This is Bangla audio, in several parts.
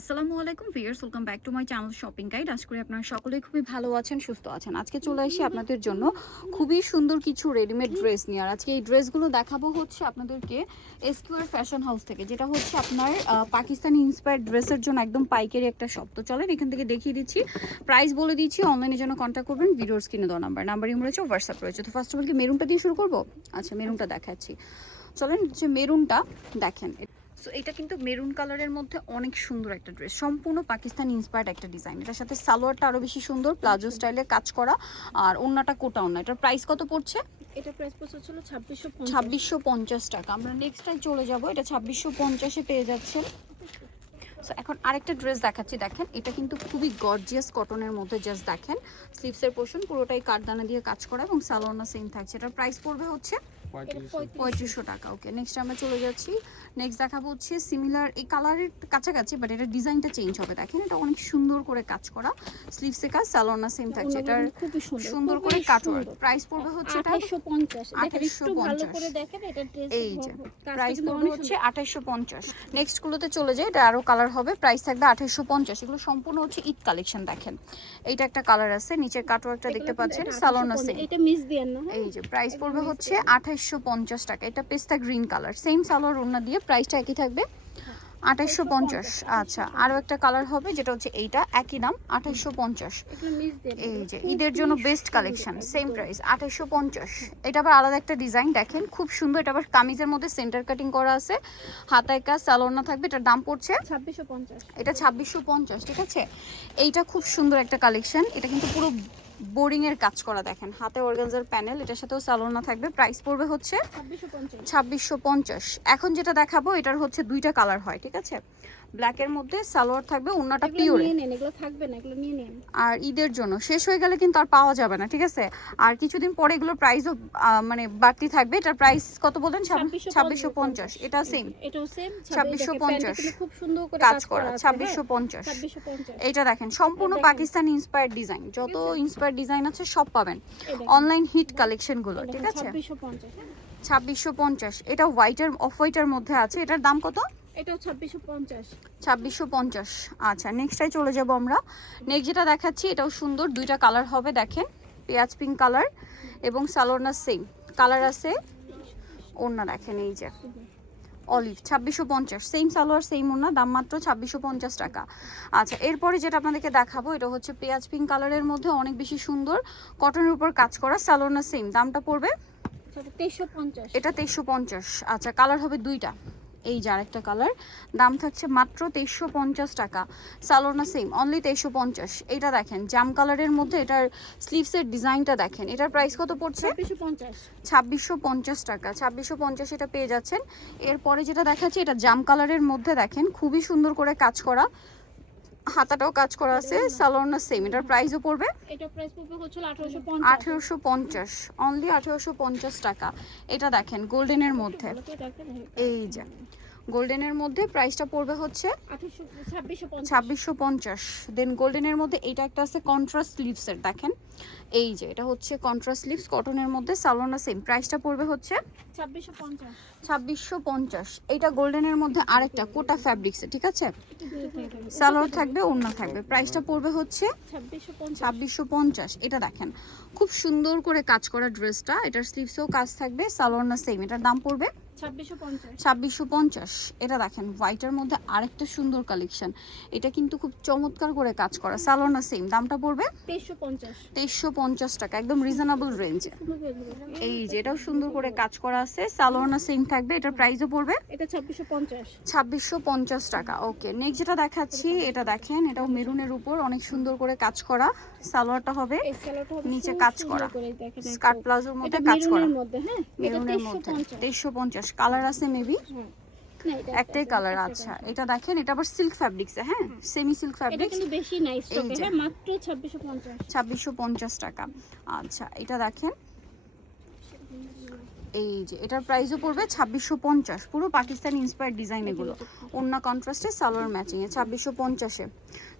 আসসালামু আলাইকুম viewers, welcome back to my channel shopping guide. আশা করি আপনারা সকলেই খুবই ভালো আছেন, সুস্থ আছেন। আজকে চলে আসি আপনাদের জন্য খুবই সুন্দর কিছু রেডিমেড ড্রেস নিয়ে। আর আজকে এই ড্রেসগুলো দেখাবো হচ্ছে আপনাদেরকে এসকিউআর ফ্যাশন হাউস থেকে, যেটা হচ্ছে আপনার পাকিস্তানি ইন্সপায়ার্ড ড্রেসের জন্য একদম পাইকারি একটা শপ। তো চলেন এখান থেকে দেখিয়ে দিচ্ছি, প্রাইস বলে দিচ্ছি, অনলাইনের জন্য কন্ট্যাক্ট করবেন। ভিডিওর স্ক্রিনে দেওয়া নাম্বার রয়েছে, হোয়াটসঅ্যাপ রয়েছে। তো ফার্স্ট অফ অল কি মেরুনটা দিয়ে শুরু করবো? আচ্ছা, মেরুনটা দেখাচ্ছি। চলেন হচ্ছে মেরুনটা দেখেন। সো এটা কিন্তু মেরুন কালারের মধ্যে অনেক সুন্দর একটা ড্রেস, সম্পূর্ণ পাকিস্তানি ইন্সপায়ার্ড একটা ডিজাইন। এটার সাথে সালোয়ারটা আরো বেশি সুন্দর, প্লাজো স্টাইলে কাজ করা, আর ওন্নাটা কোটা ওন্না। এটার প্রাইস কত পড়ছে? এটা প্রাইস পড়ছে হলো 2650 টাকা। আমরা নেক্সট টাইম চলে যাব, এটা 2650-এ পেয়ে যাচ্ছেন। সো এখন আরেকটা ড্রেস দেখাচ্ছি, দেখেন এটা কিন্তু খুবই গর্জিয়াস কটনের মধ্যে। জাস্ট দেখেন স্লিভসের পোর্শন পুরোটাই কাঠদানা দিয়ে কাজ করা এবং সালোয়ারটা সেম থাকছে। এটার প্রাইস পড়বে হচ্ছে 3500 টাকা। ওকে, নেক্সট আমরা চলে যাচ্ছি। নেক্সট দেখাবো হচ্ছে সিমিলার এই কালারের কাছাকাছি, বাট এটা ডিজাইনটা চেঞ্জ হবে। দেখেন এটা অনেক সুন্দর করে কাজ করা, স্লিভসে কাজ, সালোয়ারটা সেম থাকছে। এটার সুন্দর করে কাটওয়ার্ক। প্রাইস পড়বে হচ্ছে এটা 2850। দেখেন একটু ভালো করে 2850। দেখেন এটা ড্রেস এই যে প্রাইস পড়বে হচ্ছে 2850। নেক্সট গুলোতে চলে যায়, এটা আরো কালার হবে, প্রাইস থাকবে 2850। এগুলো সম্পূর্ণ হচ্ছে ঈদ কালেকশন। দেখেন এইটা একটা কালার আছে, নিচের কাটওয়ার্কটা দেখতে পাচ্ছেন, সালোয়ারটা সেম। এটা মিস দেন না। এই যে প্রাইস পড়বে হচ্ছে 2850 টাকা। এটা পেস্তা গ্রিন কালার, সেম সালোয়ার ওড়না দিয়ে, প্রাইসটা একই থাকবে 2850। আচ্ছা, আরো একটা কালার হবে যেটা হচ্ছে এইটা, একই দাম 2850। এই যে ঈদের জন্য বেস্ট কালেকশন, সেম প্রাইস 2850। এটা আবার আলাদা একটা ডিজাইন, দেখেন খুব সুন্দর। এটা আবার কামিজের মধ্যে সেন্টার কাটিং করা আছে, হাতায় কাজ, সালোয়ার থাকবে। এটার দাম পড়ছে 2650। এটা 2650, ঠিক আছে। এইটা খুব সুন্দর একটা কালেকশন, এটা কিন্তু পুরো বোরিং এর কাজ করা। দেখেন হাতে অর্গানজার প্যানেল, এটার সাথেও সালোয়ার থাকবে। প্রাইস পড়বে হচ্ছে 2650। এখন যেটা দেখাবো এটার হচ্ছে দুইটা কালার হয়, ঠিক আছে। ব্ল্যাকের মধ্যে সালোয়ার থাকবে, ওন্নাটা পিওর। এগুলো থাকবে না, এগুলো নিয়ে নেন। আর ঈদের জন্য শেষ হয়ে গেলে কিন্তু আর পাওয়া যাবে না, ঠিক আছে। আর কিছুদিন পরে এগুলোর প্রাইসও মানে বাড়তি থাকবে। এটার প্রাইস কত বলেন? 2650। এটা সেম, এটাও সেম 2650 খুব সুন্দর করে কাজ করা, 2650। এটা দেখেন সম্পূর্ণ পাকিস্তানি ইন্সপায়ার্ড ডিজাইন, যত ইন্সপায়ার্ড ডিজাইন আছে সব পাবেন অনলাইন হিট কালেকশন গুলো, ঠিক আছে। 2650। এটা হোয়াইটের, অফ হোয়াইটের মধ্যে আছে। এটার দাম কত? এটাও 2650। 2650। আচ্ছা, নেক্সটটাই চলে যাব আমরা। নেক্সট যেটা দেখাচ্ছি এটাও সুন্দর, দুইটা কালার হবে। দেখেন পেঁয়াজ পিঙ্ক কালার এবং সালোয়ারটা সেম কালার আছে। ওড়না দেখেন এই যে অলিভ, 2650। সেম সালোয়ার সেম ওড়না, দাম মাত্র 2650 টাকা। আচ্ছা, এরপরে যেটা আপনাদেরকে দেখাবো এটা হচ্ছে পেঁয়াজ পিঙ্ক কালারের মধ্যে অনেক বেশি সুন্দর, কটনের উপর কাজ করা, সালোয়ারটা সেম। দামটা পড়বে 2350। এটা 2350। আচ্ছা, কালার হবে দুইটা। এই যে আরেকটা কালার, দাম থাকছে মাত্র 2350 টাকা। সালোয়ারটা সেম, অনলি 2350। এটা দেখেন জাম কালারের মধ্যে, এটার স্লিভসের ডিজাইনটা দেখেন। এটার প্রাইস কত পড়ছে? 2650 টাকা। 2650 এটা পেয়ে যাচ্ছেন। এরপরে যেটা দেখাচ্ছি এটা জাম কালারের মধ্যে, দেখেন খুবই সুন্দর করে কাজ করা, হাতাটাও কাজ করা আছে, সালোয়ারটা সেম। এটার প্রাইসও পড়বে, এটা প্রাইস পড়বে হচ্ছে 1850, অনলি 1850 টাকা। এটা দেখেন গোল্ডেনের মধ্যে, এই যে গোল্ডেনের মধ্যে প্রাইসটা পড়বে হচ্ছে 2650। দেন গোল্ডেনের মধ্যে এটা একটা আছে কন্ট্রাস্ট স্লিভসের, দেখেন এই যে এটা হচ্ছে কন্ট্রাস্ট স্লিভস, কটনের মধ্যে, সালোয়ারটা সেম। প্রাইসটা পড়বে হচ্ছে 2650। এটা গোল্ডেনের মধ্যে আরেকটা কোটা ফ্যাব্রিক্সে, ঠিক আছে। সালোয়ার থাকবে, ওড়না থাকবে। প্রাইসটা পড়বে হচ্ছে 2650। এটা দেখেন খুব সুন্দর করে কাজ করা ড্রেসটা, এটার স্লিভসেও কাজ থাকবে, সালোয়ারটা সেম। এটার দাম পড়বে 2650। এটা দেখেন হোয়াইটের মধ্যে আরেকটা সুন্দর কালেকশন, এটা কিন্তু খুব চমৎকার করে কাজ করা, সালোয়ারটা সেম। দামটা পড়বে 2350 টাকা, একদম রিজনেবল রেঞ্জে। এই যে এটাও সুন্দর করে কাজ করা আছে, সালোয়ারটা সেম থাকবে। এটার প্রাইসও পড়বে এটা 2650 টাকা। ওকে, নেক্সট যেটা দেখাচ্ছি এটা দেখেন, এটাও মেরুনের উপর অনেক সুন্দর করে কাজ করা, সালোয়ারটা হবে নিচে কাজ করা, স্কার্ট প্লাজোর মধ্যে কাজ করা, মেরুনের মধ্যে 2350। কালার আছে মেবি একটাই কালার। আচ্ছা, এটা দেখেন এটা আবার সিল্ক ফ্যাব্রিক্সে, হ্যাঁ সেমি সিল্ক ফ্যাব্রিক্স, এটা কিন্তু বেশি নাইস স্টক, হ্যাঁ মাত্র 2650 টাকা। আচ্ছা, এটা দেখেন এই যে এটার প্রাইসও পড়বে 2650। পুরো পাকিস্তানি ইন্সপায়ার্ড ডিজাইন এগুলো, ওন্না কন্ট্রাস্টে, সালোয়ার ম্যাচিং এ 2650-এ।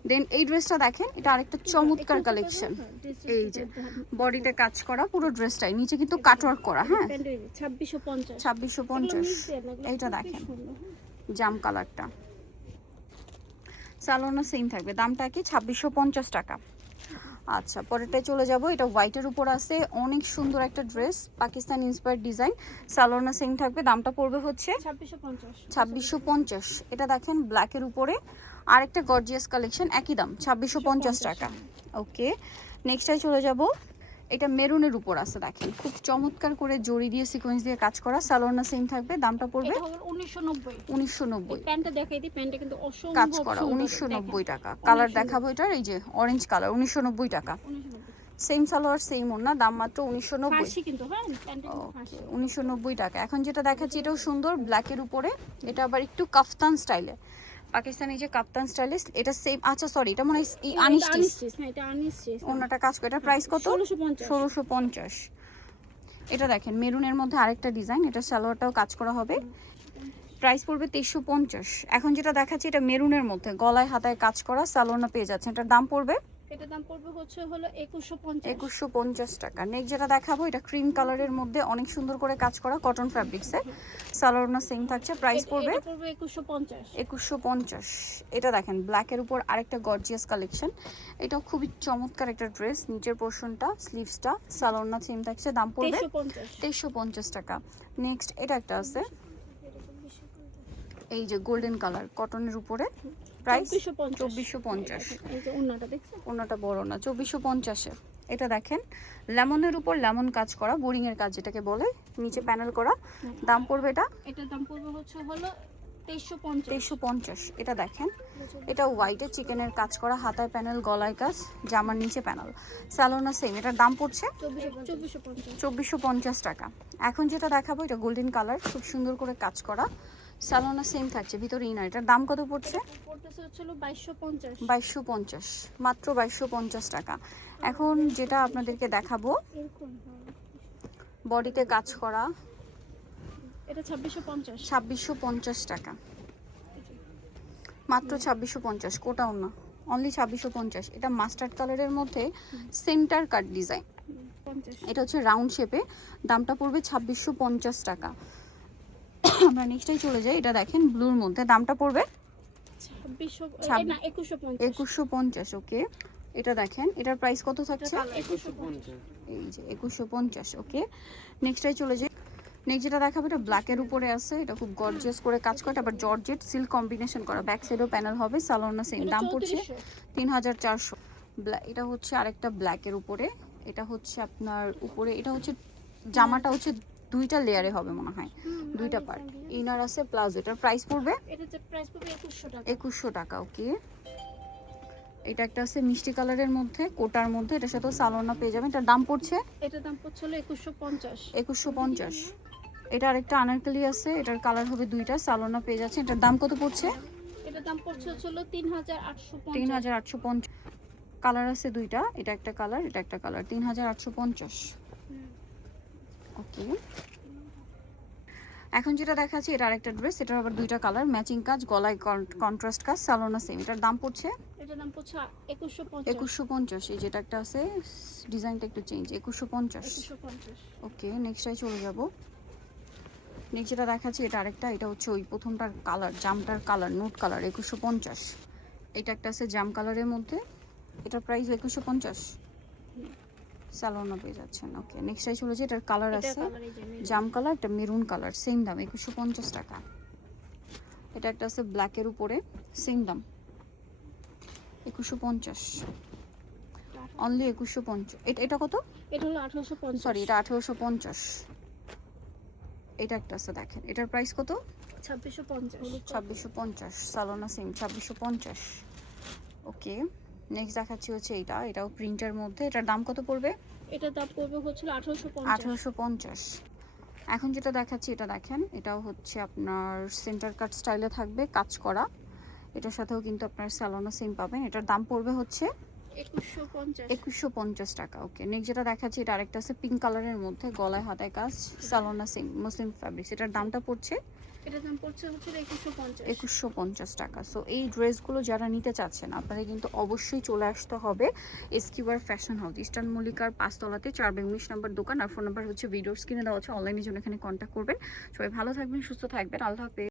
দেন এই ড্রেসটা দেখেন, এটা আরেকটা চমৎকার কালেকশন। এই যে বডিতে কাজ করা পুরো ড্রেসটাই, নিচে কিন্তু কাটওয়ার্ক করা, হ্যাঁ 2650। এইটা দেখেন জাম কালারটা, সালোনা সেম থাকবে, দামটা কি 2650 টাকা। আচ্ছা পরেরটায় চলে যাব, এটা হোয়াইটের উপর আছে, অনেক সুন্দর একটা ড্রেস, পাকিস্তান ইন্সপায়ার্ড ডিজাইন, সালোনা সেম থাকবে, দামটা পড়বে হচ্ছে 2650। 2650। এটা দেখেন ব্ল্যাকের উপরে আরেকটা গর্জিয়াস কালেকশন, একই দাম 2650 টাকা। ওকে নেক্সটটায় চলে যাব, এটা মেরুনের উপর আছে, দেখেন খুব চমৎকার করে জড়ি দিয়ে সিকোয়েন্স দিয়ে কাজ করা, সালোনা সেম থাকবে, দামটা পড়বে এটা হলো 1990। 1990। প্যান্টটা দেখাই দিই, প্যান্টটা কিন্তু অসম্ভব কাজ করা সুন্দর, 1990 দেখেন। টাকা। কালার দেখাবো, এটার এই যে অরেঞ্জ কালার 1990 টাকা। 1990 সেম সালোয়ার সেম ওড়না, দাম মাত্র 1990। ফার্সি কিন্তু, হ্যাঁ প্যান্টটা কিন্তু ফার্সি। 1990 টাকা। এখন যেটা দেখাচ্ছি এটাও সুন্দর, ব্ল্যাকের উপরে, এটা আবার একটু কাফতান স্টাইলে, পাকিস্তানি যে কাপ্তান স্টাইলিশ, এটা সেম। আচ্ছা সরি, এটা মনে হয় আনিস্টিস, হ্যাঁ এটা আনিস্টিস। ওনাটা কাজ করে। এটা প্রাইস কত? 1650। 1650। এটা দেখেন মেরুনের মধ্যে আরেকটা ডিজাইন, এটা সালোয়ারটাও কাজ করা হবে, প্রাইস পড়বে 2350। এখন যেটা দেখাচ্ছি এটা মেরুনের মধ্যে গলায় হাতায় কাজ করা, সালোয়ার পেয়ে যাচ্ছে, এটার দাম পড়বে, এটার দাম পড়বে হচ্ছে হলো 2150। 2150 টাকা। নেক্সট যেটা দেখাবো, এটা ক্রিম কালারের মধ্যে অনেক সুন্দর করে কাজ করা কটন ফ্যাব্রিক্সে, সালোয়ার সেম থাকছে, প্রাইস পড়বে এটা পড়বে 2150। 2150। এটা দেখেন ব্ল্যাকের উপর আরেকটা গর্জিয়াস কালেকশন, এটাও খুবই চমৎকার একটা ড্রেস, নিচের পোর্শনটা স্লিভসটা সালোয়ার সেম থাকছে, দাম পড়বে 2350। 2350 টাকা। নেক্সট এটা একটা আছে, এই যে গোল্ডেন কালার কটনের উপরে, প্রাইস 2450। এই যে ওন্নাটা দেখছেন, ওনাটা বড় না, 2450-এ। এটা দেখেন লেমনের উপর লেমন কাজ করা, বোরিং এর কাজ যেটাকে বলে, নিচে প্যানেল করা, দাম পড়বে এটা, এটার দাম পড়বে হচ্ছে হলো 2350। 2350। এটা দেখেন, এটা হোয়াইটে চিকেনের কাজ করা, হাতায় প্যানেল, গলায় কাজ, জামার নিচে প্যানেল, সালোনা সেম, এটার দাম পড়ছে 2450। 2450 টাকা। এখন যেটা দেখাবো এটা গোল্ডেন কালার, খুব সুন্দর করে কাজ করা, সালোনা সেম থাকছে, ভিতরে ইনার, এটার দাম কত পড়ছে? পড়তেছে হচ্ছে হলো 2250। 2250, মাত্র 2250 টাকা। এখন যেটা আপনাদেরকে দেখাবো, এরকম বডিতে কাজ করা, এটা 2650। 2650 টাকা, মাত্র 2650, কোটাও না, অনলি 2650। এটা মাস্টার্ড কালারের মধ্যে সেন্টার কাট ডিজাইন, 50। এটা হচ্ছে রাউন্ড শেপে, দামটা পড়বে 2650 টাকা। আমরা নেক্সটটাই চলে যাই, এটা দেখেন ব্লুর মধ্যে, দামটা পড়বে 2600 না 2150। 2150। ওকে এটা দেখেন, এটার প্রাইস কত থাকছে? 2150। এই যে 2150। ওকে নেক্সটটাই চলে যাই, নেক্সট যেটা দেখাবো এটা ব্ল্যাকের উপরে আছে, এটা খুব গর্জিয়াস করে কাজ করে, আবার জর্জেট সিল্ক কম্বিনেশন করা, ব্যাক সাইডও প্যানেল হবে, সালোয়ার সেম, দাম পড়ছে 3400। এটা হচ্ছে আরেকটা ব্ল্যাকের উপরে, এটা হচ্ছে আপনার উপরে, এটা হচ্ছে জামাটা হচ্ছে দুইটা লেয়ারে হবে মনে হয়, দুইটা পার্ট, ইনার আছে প্লাজো, এটার প্রাইস পড়বে এটা যে প্রাইস পড়বে 2100 টাকা। 2100 টাকা। ওকে এটা একটা আছে মিষ্টি কালারের মধ্যে, কোটার মধ্যে, এটার সাথেও সালোনা পেয়ে যাবেন, এটার দাম পড়ছে এটার দাম পড়ছে হলো 2150। 2150। এটা আরেকটা আনারকলি আছে, এটার কালার হবে দুইটা, সালোনা পেয়ে যাচ্ছে, এটার দাম কত পড়ছে? এটার দাম পড়ছে হচ্ছে হলো 3850। 3850। কালার আছে দুইটা, এটা একটা কালার, এটা একটা কালার, 3850। ওকে এখন যেটা দেখাচ্ছি এটা আরেকটা ড্রেস, এটার আবার দুইটা কালার, ম্যাচিং কাজ, গলায় কন্ট্রাস্ট কাজ, সালোনা সেম, এটার দাম পড়ছে এটার দাম পড়ছে 2150। 2150। এই যেটা একটা আছে ডিজাইনটা একটু চেঞ্জ, 2150। 2150। ওকে নেক্সটটাই চলে যাব, নেক্সট যেটা দেখাচ্ছি এটা আরেকটা, এটা হচ্ছে ওই প্রথমটার কালার, জামটার কালার নোট কালার, 2150। এটা একটা আছে জাম কালারের মধ্যে, এটার প্রাইস 2150, সালোনা পেয়ে যাচ্ছেন। ওকে নেক্সটটাই চলে যায়, এটার কালার এটা আছে কালার এই যে মেরুন। জাম কালার, একটা মেরুন কালার, সেম দাম 2150 টাকা। এটা একটা আছে ব্ল্যাকের উপরে, সেম দাম 2150, অনলি 2150। এটা কত? এটা হলো 1850। সরি এটা 1850। এটা একটা আছে দেখেন, এটার প্রাইস কত? 2650। 2650, সালোনা সেম 2650। ওকে নেক্সট দেখাচ্ছি হচ্ছে এইটা, এটাও প্রিন্টের মধ্যে, এটার দাম কত পড়বে? এটার দাম পড়বে হচ্ছে 1850। 1850। এখন যেটা দেখাচ্ছি এটা দেখেন, এটাও হচ্ছে আপনার সেন্টার কাট স্টাইলে থাকবে, কাজ করা, এটার সাথেও কিন্তু আপনার সালোনা সেম পাবেন, এটার দাম পড়বে হচ্ছে 2150। 2150 টাকা। ওকে নেক্সট যেটা দেখাচ্ছি এটা আরেকটা আছে পিঙ্ক কালারের মধ্যে, গলায় হাতায় কাজ, সালোনা সেম, মুসলিম ফ্যাব্রিক্স, এটার দামটা পড়ছে এটার দাম পড়ছে হচ্ছে 2150। 2150 টাকা। সো এই ড্রেসগুলো যারা নিতে চাচ্ছেন আপনাদের কিন্তু অবশ্যই চলে আসতে হবে এসকিউআর ফ্যাশন হাউস, ইস্টার্ন মল্লিকার 5 তলাতে 419 নম্বর দোকান, আর ফোন নাম্বার হচ্ছে ভিডিওর স্ক্রিনে দেওয়া আছে, অনলাইনের জন্য এখানে কন্ট্যাক্ট করবেন। সবাই ভালো থাকবেন, সুস্থ থাকবেন, আল্লাহ হাফেজ।